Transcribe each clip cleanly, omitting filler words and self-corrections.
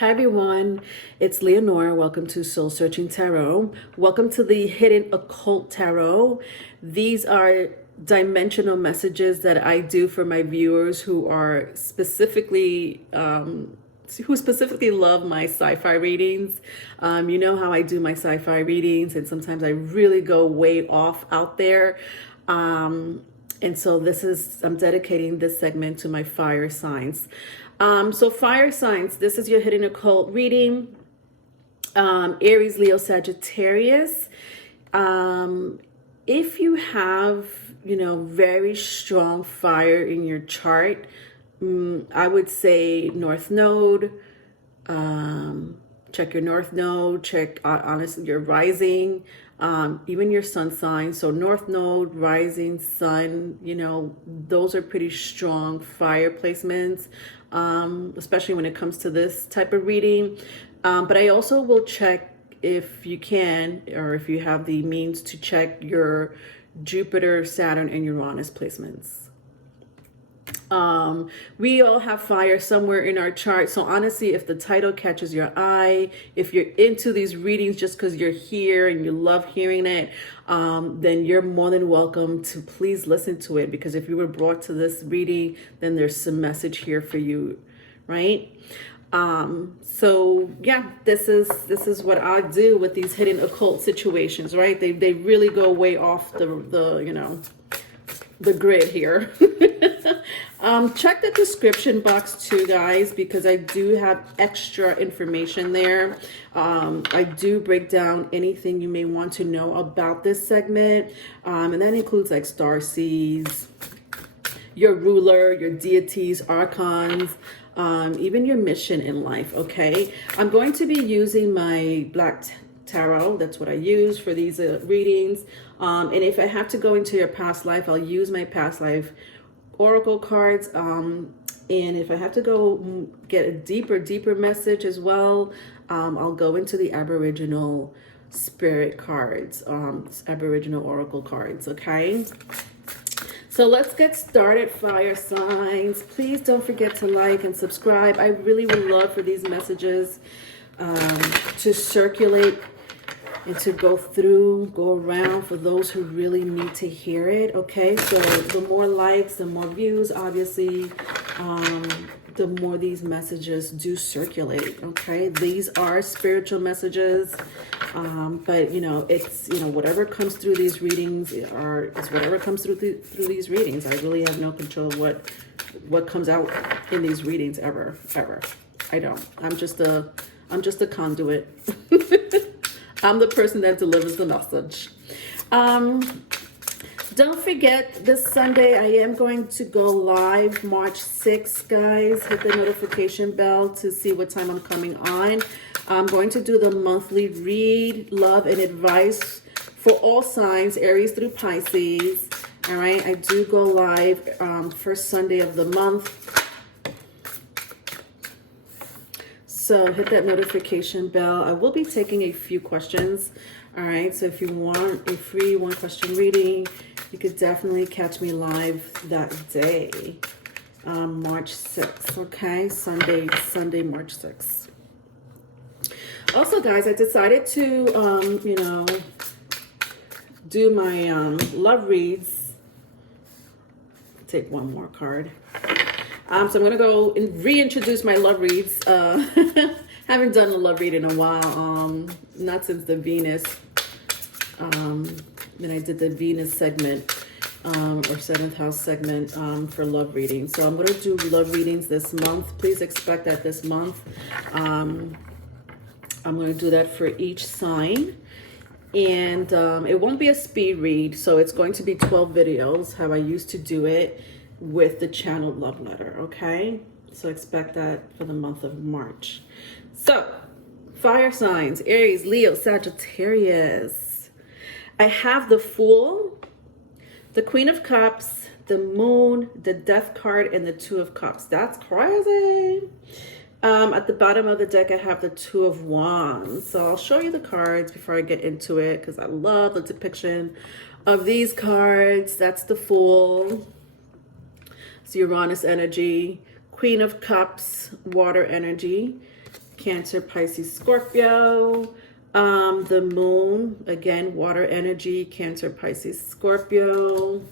Hi everyone, it's Leonora. Welcome to Soul Searching Tarot. Welcome to the Hidden Occult Tarot. These are dimensional messages that I do for my viewers who are specifically love my sci-fi readings. You know how I do my sci-fi readings, and sometimes I really go way off out there. And so I'm dedicating this segment to my fire signs. So fire signs, this is your hidden occult reading. Aries, Leo, Sagittarius. If you have, very strong fire in your chart, I would say North Node. Check your North Node, check honestly your rising, even your sun sign. So North Node, rising, sun, those are pretty strong fire placements, especially when it comes to this type of reading. But I also will check, if you can, or if you have the means, to check your Jupiter, Saturn, and Uranus placements. We all have fire somewhere in our chart. So honestly, if the title catches your eye, if you're into these readings just because you're here and you love hearing it, then you're more than welcome to please listen to it, because if you were brought to this reading, then there's some message here for you, right? So yeah, this is what I do with these hidden occult situations, right? They really go way off the grid here. Check the description box too, guys, because I do have extra information there. I do break down anything you may want to know about this segment, and that includes like starseeds, your ruler, your deities, archons, even your mission in life. Okay, I'm going to be using my black tarot. That's what I use for these readings. And if I have to go into your past life, I'll use my past life oracle cards. And if I have to go get a deeper message as well, I'll go into the Aboriginal spirit cards, Aboriginal oracle cards. Okay. So let's get started, fire signs. Please don't forget to like and subscribe. I really would love for these messages to circulate and to go around for those who really need to hear it. Okay, so the more likes, the more views, obviously, the more these messages do circulate. Okay, these are spiritual messages, but it's whatever comes through these readings is whatever comes through these readings. I really have no control of what comes out in these readings ever. I don't. I'm just a conduit. I'm the person that delivers the message. Don't forget, this Sunday I am going to go live March 6th, guys. Hit the notification bell to see what time I'm coming on. I'm going to do the monthly read, love and advice for all signs, Aries through Pisces. All right, I do go live first Sunday of the month. So hit that notification bell. I will be taking a few questions. All right, so if you want a free one question reading, you could definitely catch me live that day, March 6th. Okay, Sunday, March 6th. Also, guys, I decided to, do my love reads. Take one more card. So I'm going to go and reintroduce my love reads. Haven't done a love read in a while. Not since the Venus. Then I did the Venus segment, or 7th house segment for love readings. So I'm going to do love readings this month. Please expect that this month. I'm going to do that for each sign. And it won't be a speed read. So it's going to be 12 videos, how I used to do it, with the channeled love letter. Okay, so expect that for the month of March. So fire signs, Aries, Leo, Sagittarius. I have the Fool, the Queen of Cups, the Moon, the Death card, and the Two of Cups. That's crazy. At the bottom of the deck I have the Two of Wands. So I'll show you the cards before I get into it, because I love the depiction of these cards. That's the Fool. Uranus energy, Queen of Cups, water energy, Cancer, Pisces, Scorpio. The moon, again, water energy, Cancer, Pisces, Scorpio.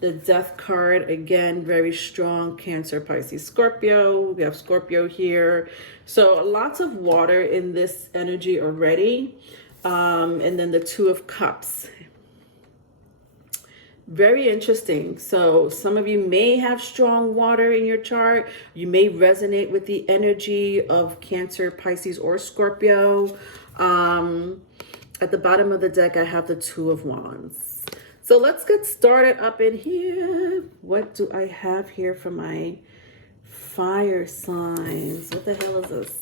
The death card, again, very strong, Cancer, Pisces, Scorpio. We have Scorpio here. So lots of water in this energy already. And then the Two of Cups. Very interesting. So some of you may have strong water in your chart. You may resonate with the energy of Cancer, Pisces, or Scorpio. At the bottom of the deck, I have the Two of Wands. So let's get started up in here. What do I have here for my fire signs? What the hell is this?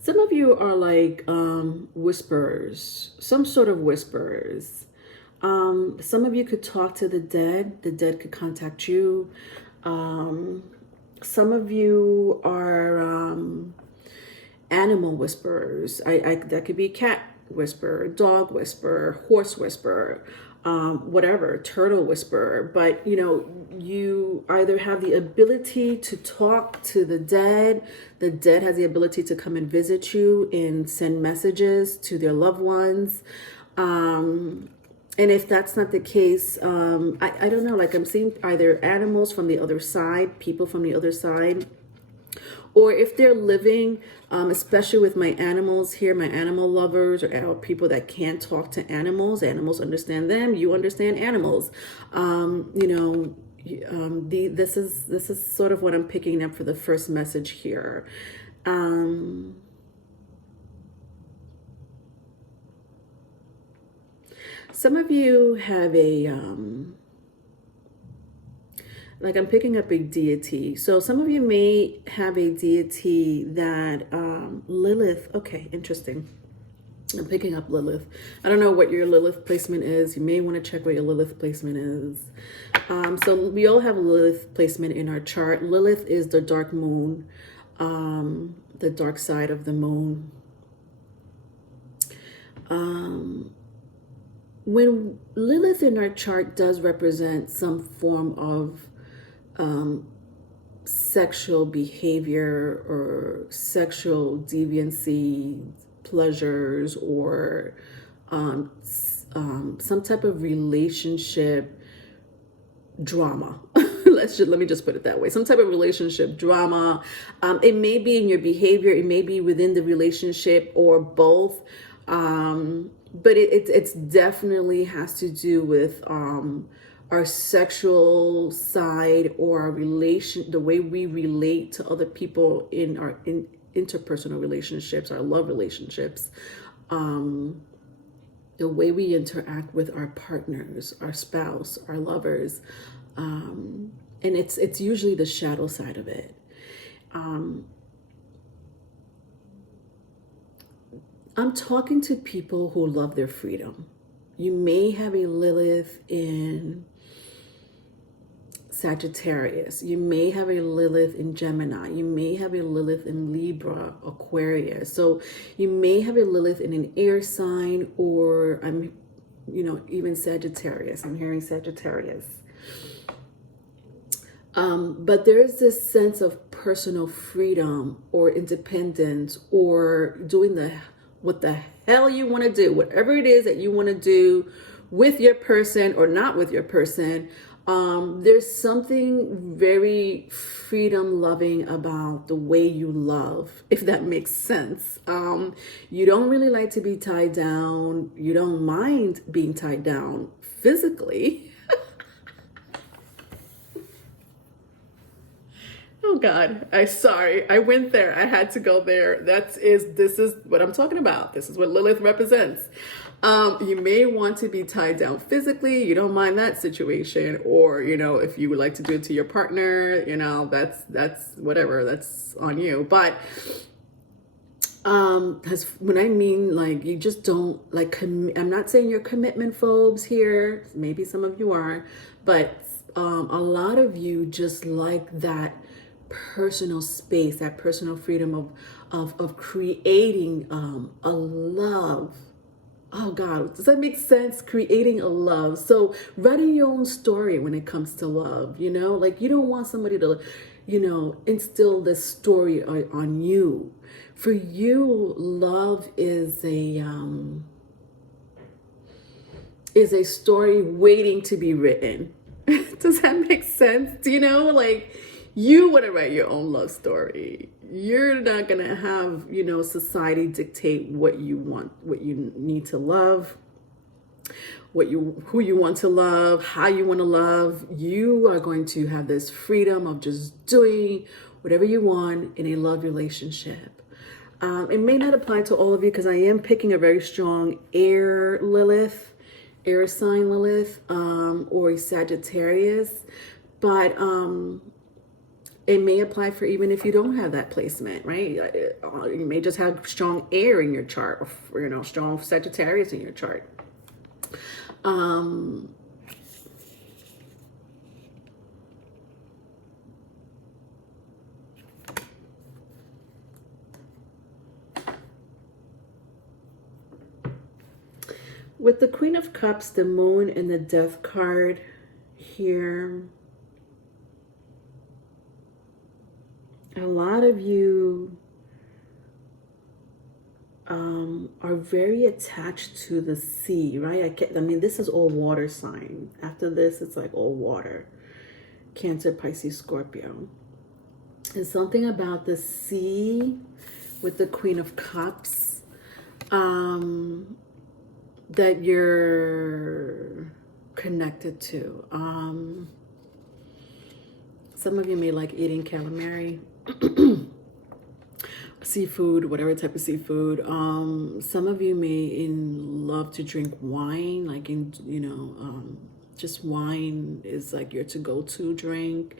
Some of you are like whisperers, some sort of whisperers. Some of you could talk to the dead could contact you. Some of you are animal whisperers. That could be cat whisperer, dog whisperer, horse whisperer, whatever, turtle whisperer. But you know, you either have the ability to talk to the dead has the ability to come and visit you and send messages to their loved ones. And if that's not the case, I don't know, like I'm seeing either animals from the other side, people from the other side, or if they're living, especially with my animals here, my animal lovers, or people that can't talk to animals. Animals understand them. You understand animals. You know, this is sort of what I'm picking up for the first message here. Some of you have a like I'm picking up a deity. So some of you may have a deity that Lilith. Okay, interesting. I'm picking up Lilith. I don't know what your Lilith placement is. You may want to check what your Lilith placement is. So we all have Lilith placement in our chart. Lilith is the dark moon, the dark side of the moon. When Lilith in our chart does represent some form of sexual behavior or sexual deviancy, pleasures, or some type of relationship drama. Let me just put it that way. Some type of relationship drama. It may be in your behavior. It may be within the relationship, or both. But it's definitely has to do with our sexual side, or our relation, the way we relate to other people in our interpersonal relationships, our love relationships, the way we interact with our partners, our spouse, our lovers, and it's usually the shadow side of it. I'm talking to people who love their freedom. You may have a Lilith in Sagittarius. You may have a Lilith in Gemini. You may have a Lilith in Libra, Aquarius. So you may have a Lilith in an air sign, or even Sagittarius. I'm hearing Sagittarius. But there's this sense of personal freedom or independence, or doing what the hell you want to do, whatever it is that you want to do with your person or not with your person. There's something very freedom loving about the way you love, if that makes sense. You don't really like to be tied down. You don't mind being tied down physically. Oh God, sorry. I went there. I had to go there. This is what I'm talking about. This is what Lilith represents. You may want to be tied down physically. You don't mind that situation. Or, if you would like to do it to your partner, that's whatever, that's on you. But, when I mean, like, you just don't like, I'm not saying you're commitment phobes here. Maybe some of you are, but, a lot of you just like that personal space, that personal freedom of creating a love oh God, does that make sense? Creating a love. So writing your own story when it comes to love, you know, like you don't want somebody to, you know, instill this story on you. For you, love is a story waiting to be written. Does that make sense? You know, like you want to write your own love story. You're not going to have, you know, society dictate what you want, what you need to love, who you want to love, how you want to love. You are going to have this freedom of just doing whatever you want in a love relationship. It may not apply to all of you because I am picking a very strong air sign Lilith, or a Sagittarius, but it may apply for even if you don't have that placement, right? You may just have strong air in your chart, or you know, strong Sagittarius in your chart. With the Queen of Cups, the Moon, and the Death card here, a lot of you are very attached to the sea, right? I mean, this is all water sign. After this, it's like all water. Cancer, Pisces, Scorpio. And something about the sea with the Queen of Cups that you're connected to. Some of you may like eating calamari, seafood, whatever type of seafood. Some of you may love to drink wine, like just wine is like your to-go-to drink.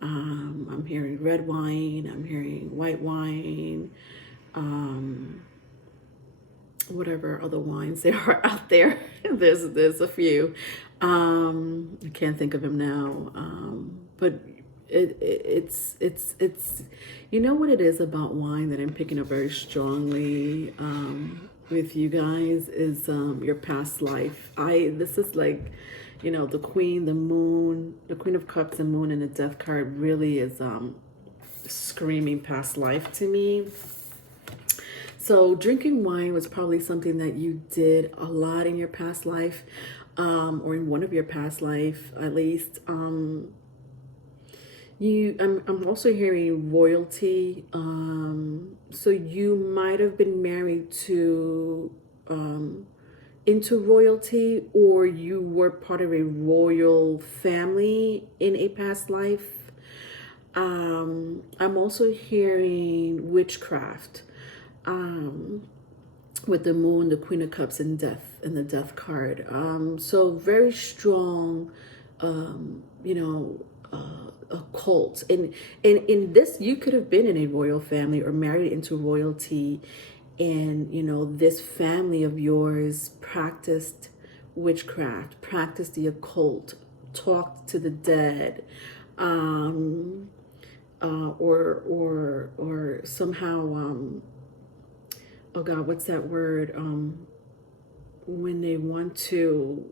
I'm hearing red wine, I'm hearing white wine, whatever other wines there are out there. There's a few. I can't think of them now. But it's you know what it is about wine that I'm picking up very strongly with you guys is your past life. This is like, you know, the Queen, the Moon, the Queen of Cups and Moon and the Death card really is screaming past life to me. So drinking wine was probably something that you did a lot in your past life, or in one of your past life, at least. I'm also hearing royalty. So you might have been married to, into royalty, or you were part of a royal family in a past life. I'm also hearing witchcraft. With the Moon, the Queen of Cups, and Death, and the Death card. So very strong, occult. And in this, you could have been in a royal family or married into royalty, and you know, this family of yours practiced witchcraft, practiced the occult, talked to the dead, or somehow oh God, what's that word? When they want to,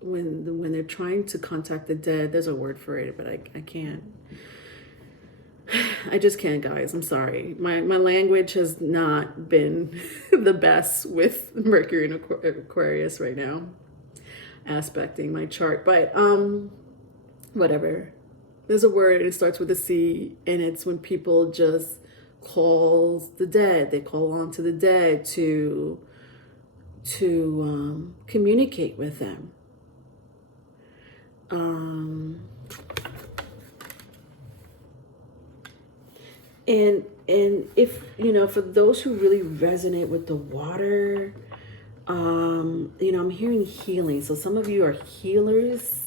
when they're trying to contact the dead, there's a word for it, but I can't. I just can't, guys. I'm sorry. My language has not been the best with Mercury in Aquarius right now, aspecting my chart. But whatever. There's a word, and it starts with a C, and it's when people just calls the dead. They call on to the dead to communicate with them. And if, you know, for those who really resonate with the water, you know, I'm hearing healing. So some of you are healers.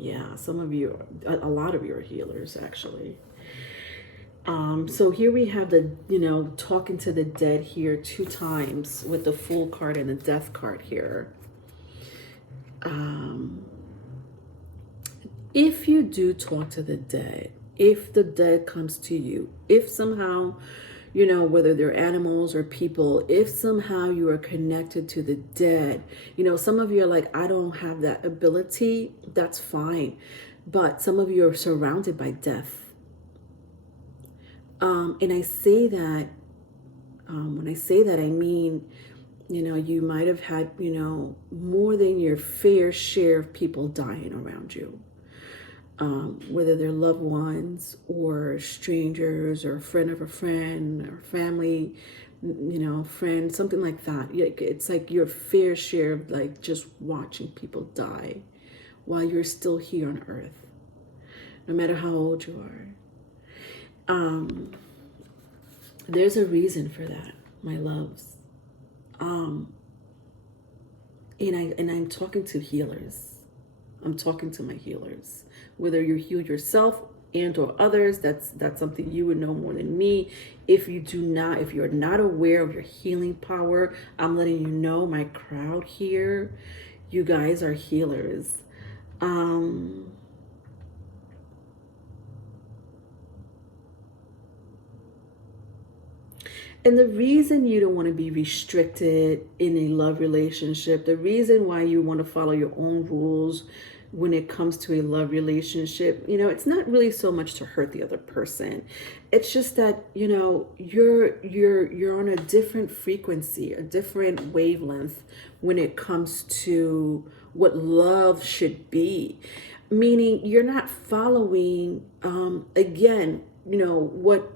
Yeah, some of you, a lot of you are healers, actually. So here we have the, you know, talking to the dead here 2 times with the Fool card and the Death card here. If you do talk to the dead, if the dead comes to you, if somehow you know, whether they're animals or people, if somehow you are connected to the dead, you know, some of you are like, I don't have that ability, that's fine. But some of you are surrounded by death. And I say that, when I say that, I mean, you know, you might have had, you know, more than your fair share of people dying around you. Whether they're loved ones or strangers or a friend of a friend or family, you know, friend, something like that. It's like your fair share of like just watching people die while you're still here on earth, no matter how old you are. There's a reason for that, my loves. And I'm talking to healers. I'm talking to my healers. Whether you heal yourself and or others, that's something you would know more than me. If you're not aware of your healing power, I'm letting you know, my crowd here, you guys are healers. And the reason you don't want to be restricted in a love relationship, the reason why you want to follow your own rules when it comes to a love relationship, you know, it's not really so much to hurt the other person. It's just that, you know, you're on a different frequency, a different wavelength when it comes to what love should be. Meaning you're not following, again, you know, what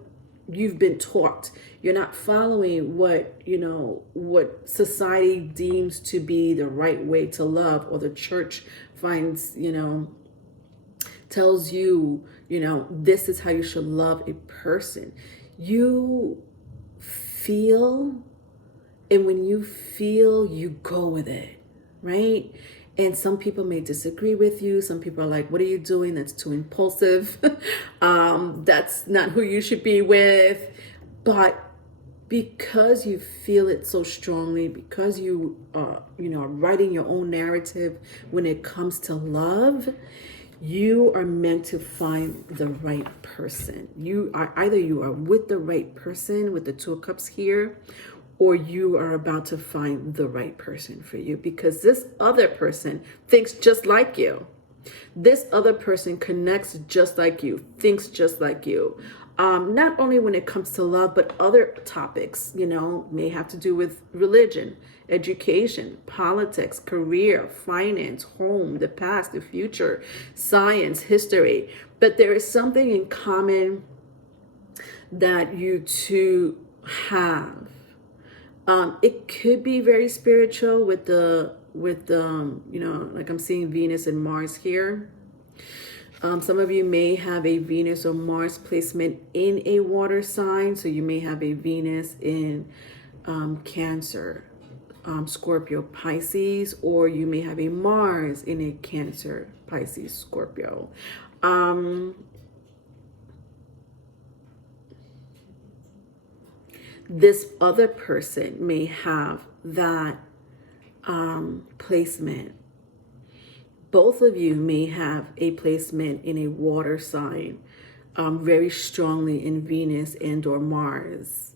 you've been taught. You're not following what, you know, what society deems to be the right way to love, or the church finds, you know, tells you, you know, this is how you should love a person. You feel, and when you feel, you go with it, right? And some people may disagree with you. Some people are like, what are you doing? That's too impulsive. That's not who you should be with. But because you feel it so strongly, because you you know, are writing your own narrative when it comes to love, you are meant to find the right person. You are with the right person with the Two of Cups here, or you are about to find the right person for you, because this other person thinks just like you. This other person connects just like you, thinks just like you. Not only when it comes to love, but other topics, you know, may have to do with religion, education, politics, career, finance, home, the past, the future, science, history. But there is something in common that you two have. It could be very spiritual with you know, like I'm seeing Venus and Mars here. Some of you may have a Venus or Mars placement in a water sign. So you may have a Venus in Cancer, Scorpio, Pisces, or you may have a Mars in a Cancer, Pisces, Scorpio. This other person may have that placement. Both of you may have a placement in a water sign, very strongly in Venus and or Mars.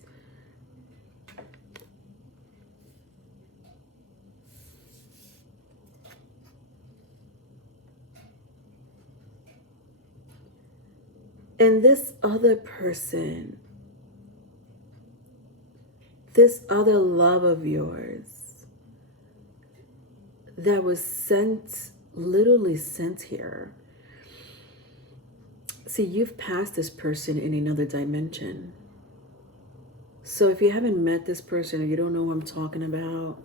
And this other person, this other love of yours that was sent, literally sent here. See, you've passed this person in another dimension. So if you haven't met this person, or you don't know what I'm talking about,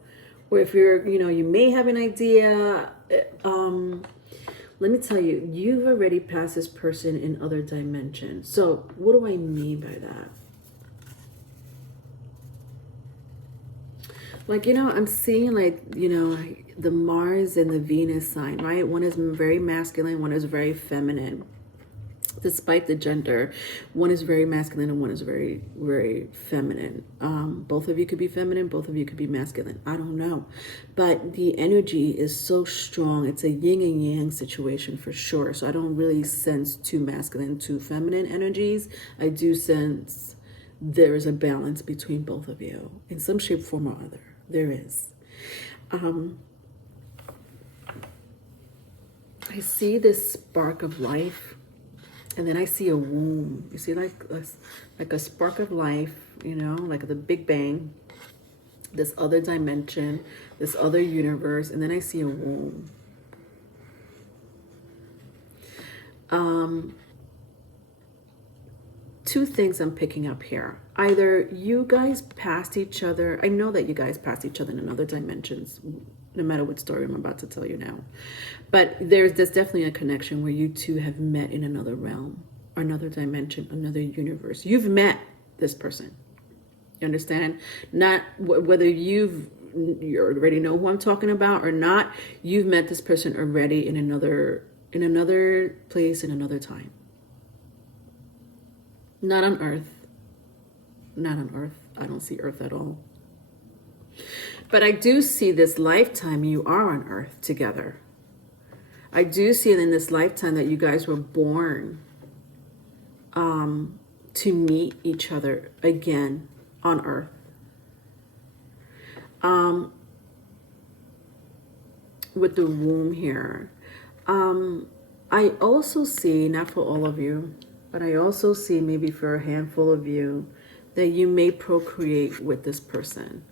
or if you're, you know, you may have an idea, let me tell you, you've already passed this person in other dimensions. So what do I mean by that? Like, you know, I'm seeing like, you know, the Mars and the Venus sign, right? One is very masculine, one is very feminine. Despite the gender, one is very masculine and one is very, very feminine. Both of you could be feminine, both of you could be masculine. I don't know. But the energy is so strong. It's a yin and yang situation for sure. So I don't really sense two masculine, two feminine energies. I do sense there is a balance between both of you in some shape, form, or other. There is. I see this spark of life, and then I see a womb. You see, like a spark of life, you know, like the Big Bang, this other dimension, this other universe, and then I see a womb. Two things I'm picking up here. Either you guys passed each other. I know that you guys passed each other in other dimensions, no matter what story I'm about to tell you now. But there's definitely a connection where you two have met in another realm, another dimension, another universe. You've met this person. You understand? Not whether you already know who I'm talking about or not. You've met this person already in another place, in another time. Not on Earth. Not on Earth. I don't see Earth at all. But I do see this lifetime you are on Earth together. I do see it in this lifetime that you guys were born to meet each other again on Earth. With the womb here. I also see, not for all of you, but I also see maybe for a handful of you that you may procreate with this person.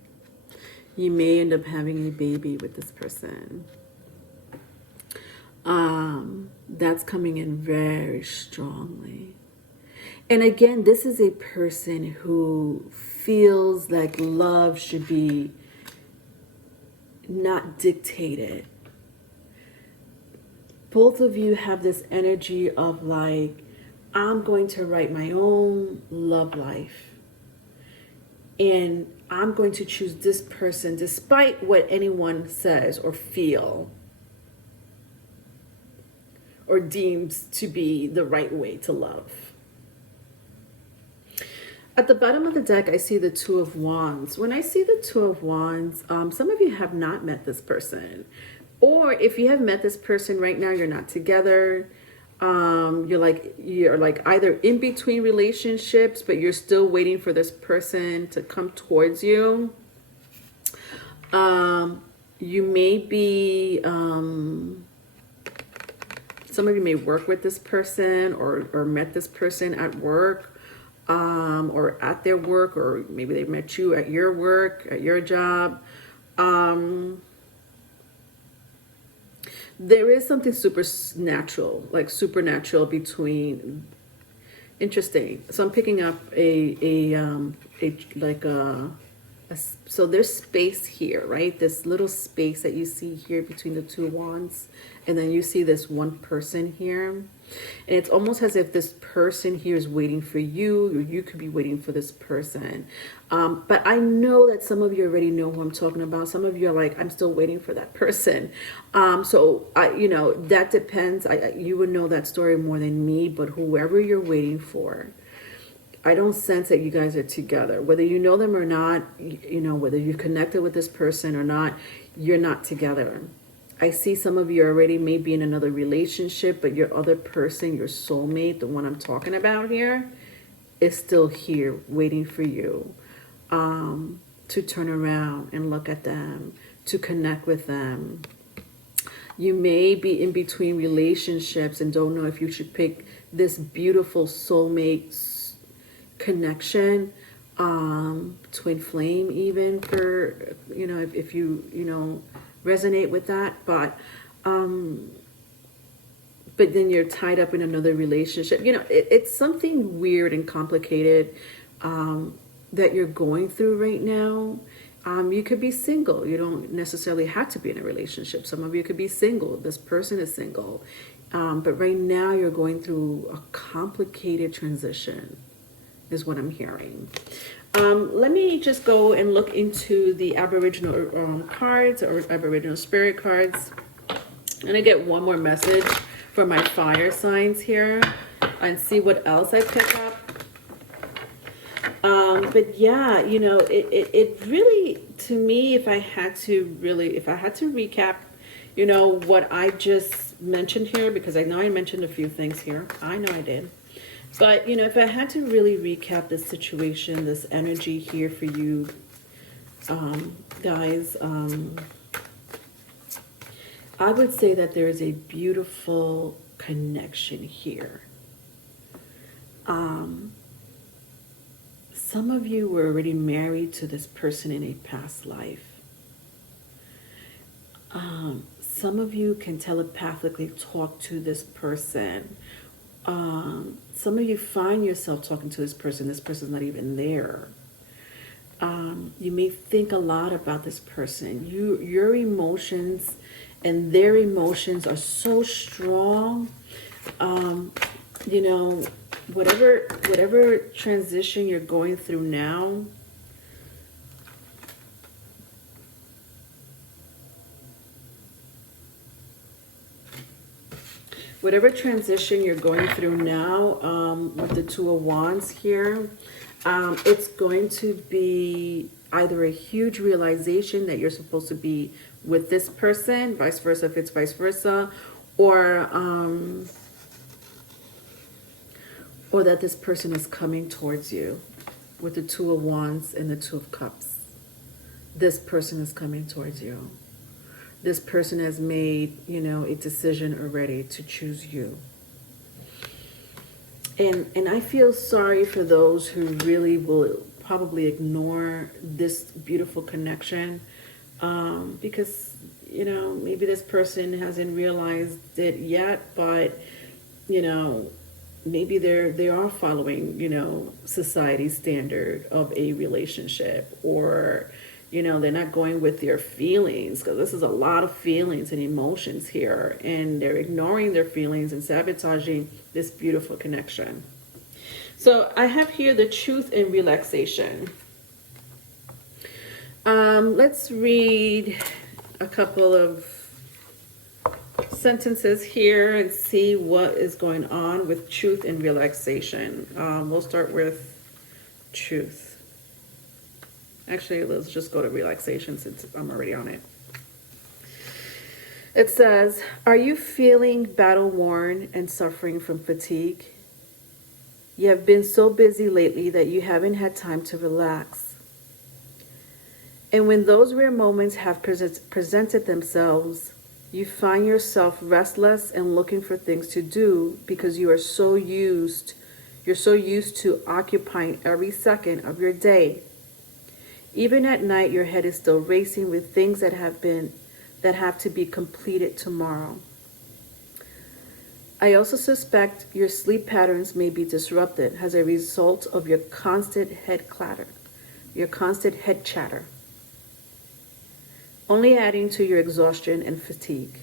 You may end up having a baby with this person. That's coming in very strongly. And again, this is a person who feels like love should be not dictated. Both of you have this energy of like, I'm going to write my own love life. And I'm going to choose this person despite what anyone says or feel or deems to be the right way to love. At the bottom of the deck, I see the Two of Wands. When I see the Two of Wands, some of you have not met this person. Or if you have met this person right now, you're not together. You're like either in between relationships, but you're still waiting for this person to come towards you. You may be, some of you may work with this person or met this person at work, or at their work, or maybe they met you at your work, at your job. There is something supernatural between. Interesting. So I'm picking up so there's space here, right? This little space that you see here between the two wands, and then you see this one person here, and it's almost as if this person here is waiting for you, or you could be waiting for this person. But I know that some of you already know who I'm talking about. Some of you are like, I'm still waiting for that person. So that depends. You would know that story more than me, but whoever you're waiting for, I don't sense that you guys are together. Whether you know them or not, whether you've connected with this person or not, you're not together. I see some of you already may be in another relationship, but your other person, your soulmate, the one I'm talking about here, is still here waiting for you to turn around and look at them, to connect with them. You may be in between relationships and don't know if you should pick this beautiful soulmate connection, twin flame, even for if you resonate with that, but then you're tied up in another relationship. It's something weird and complicated that you're going through right now. You could be single. You don't necessarily have to be in a relationship. Some of you could be single. This person is single, but right now you're going through a complicated transition, is what I'm hearing. Let me just go and look into the Aboriginal cards or Aboriginal spirit cards. I'm going to get one more message for my fire signs here and see what else I pick up. But yeah, it really, to me, if I had to recap, what I just mentioned here, because I know I mentioned a few things here. I know I did. But, you know, if I had to really recap this situation, this energy here for you guys, I would say that there is a beautiful connection here. Some of you were already married to this person in a past life. Some of you can telepathically talk to this person. Some of you find yourself talking to this person's not even there. You may think a lot about this person. Your emotions and their emotions are so strong. You know, whatever transition you're going through now, with the Two of Wands here, it's going to be either a huge realization that you're supposed to be with this person, vice versa if it's vice versa, or that this person is coming towards you with the Two of Wands and the Two of Cups. This person is coming towards you. This person has made, you know, a decision already to choose you. And I feel sorry for those who really will probably ignore this beautiful connection, because, you know, maybe this person hasn't realized it yet, but, you know, maybe they are following, you know, society's standard of a relationship, or, you know, they're not going with their feelings, because this is a lot of feelings and emotions here, and they're ignoring their feelings and sabotaging this beautiful connection. So I have here the truth and relaxation. Let's read a couple of sentences here and see what is going on with truth and relaxation. We'll start with truth. Actually, let's just go to relaxation since I'm already on it. It says, are you feeling battle-worn and suffering from fatigue? You have been so busy lately that you haven't had time to relax. And when those rare moments have presented themselves, you find yourself restless and looking for things to do because you're so used to occupying every second of your day. Even at night, your head is still racing with things that have to be completed tomorrow. I also suspect your sleep patterns may be disrupted as a result of your constant head chatter, only adding to your exhaustion and fatigue.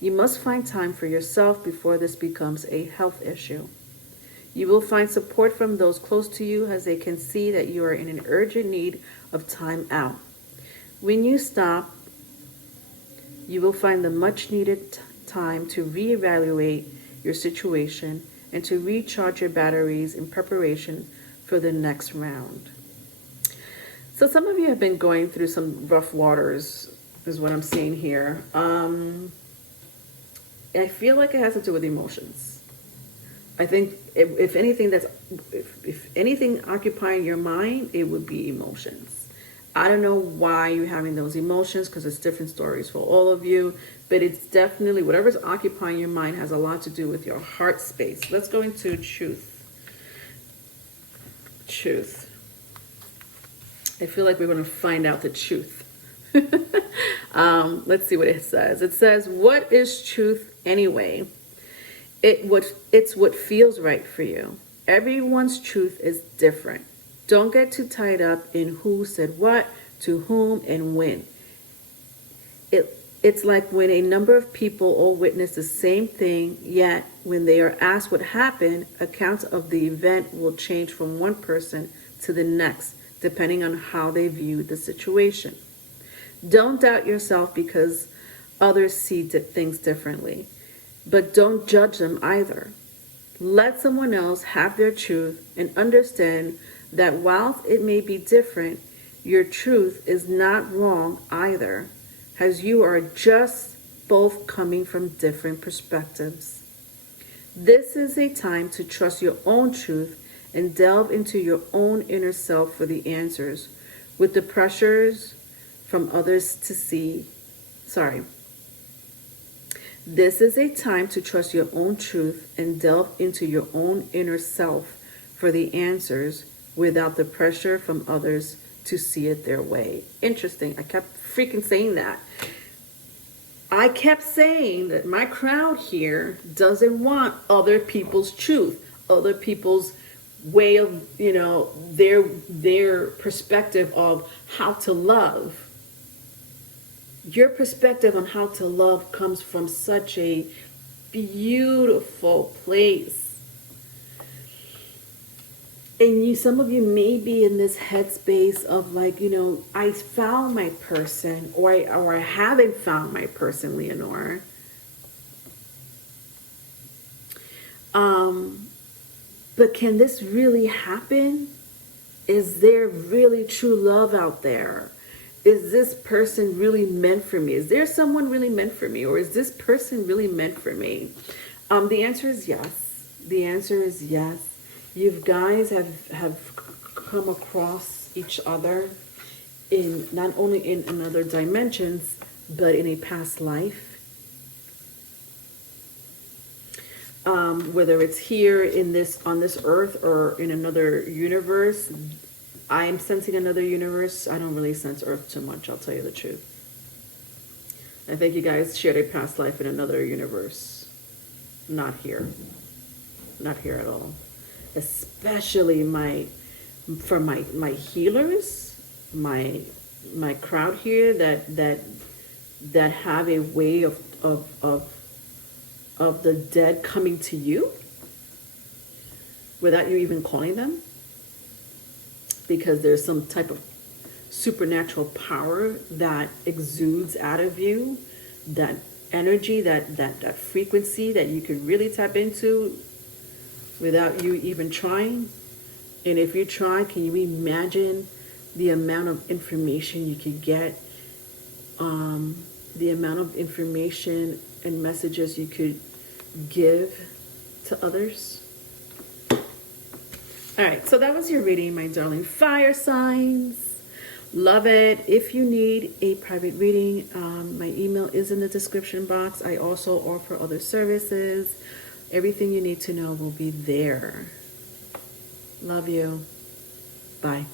You must find time for yourself before this becomes a health issue. You will find support from those close to you as they can see that you are in an urgent need of time out. When you stop, you will find the much needed time to reevaluate your situation and to recharge your batteries in preparation for the next round. So some of you have been going through some rough waters, is what I'm seeing here. I feel like it has to do with emotions. I think if anything occupying your mind, it would be emotions. I don't know why you're having those emotions, because it's different stories for all of you, but it's definitely whatever's occupying your mind has a lot to do with your heart space. Let's go into truth. Truth. I feel like we're going to find out the truth. Let's see what it says. It says, what is truth anyway? It's what feels right for you. Everyone's truth is different. Don't get too tied up in who said what, to whom, and when. It's like when a number of people all witness the same thing, yet when they are asked what happened, accounts of the event will change from one person to the next, depending on how they view the situation. Don't doubt yourself because others see things differently, but don't judge them either. Let someone else have their truth and understand that whilst it may be different, your truth is not wrong either, as you are just both coming from different perspectives. This is a time to trust your own truth and delve into your own inner self for the answers. With the pressures from others to see, This is a time to trust your own truth and delve into your own inner self for the answers without the pressure from others to see it their way. Interesting. I kept freaking saying that. I kept saying that my crowd here doesn't want other people's truth, other people's way of, their perspective of how to love. Your perspective on how to love comes from such a beautiful place. And some of you may be in this headspace of I found my person, or I haven't found my person, Leonore. But can this really happen? Is there really true love out there? Is this person really meant for me? Is there someone really meant for me? Or is this person really meant for me? The answer is yes. The answer is yes. You guys have come across each other in not only in another dimensions, but in a past life. Whether it's here on this earth or in another universe. I am sensing another universe. I don't really sense Earth too much, I'll tell you the truth. I think you guys shared a past life in another universe. Not here. Not here at all. Especially for my healers, my crowd here that have a way of the dead coming to you without you even calling them. Because there's some type of supernatural power that exudes out of you, that energy, that frequency that you could really tap into without you even trying. And if you try, can you imagine the amount of information you could get, the amount of information and messages you could give to others? All right, so that was your reading, my darling fire signs. Love it. If you need a private reading, my email is in the description box. I also offer other services. Everything you need to know will be there. Love you. Bye.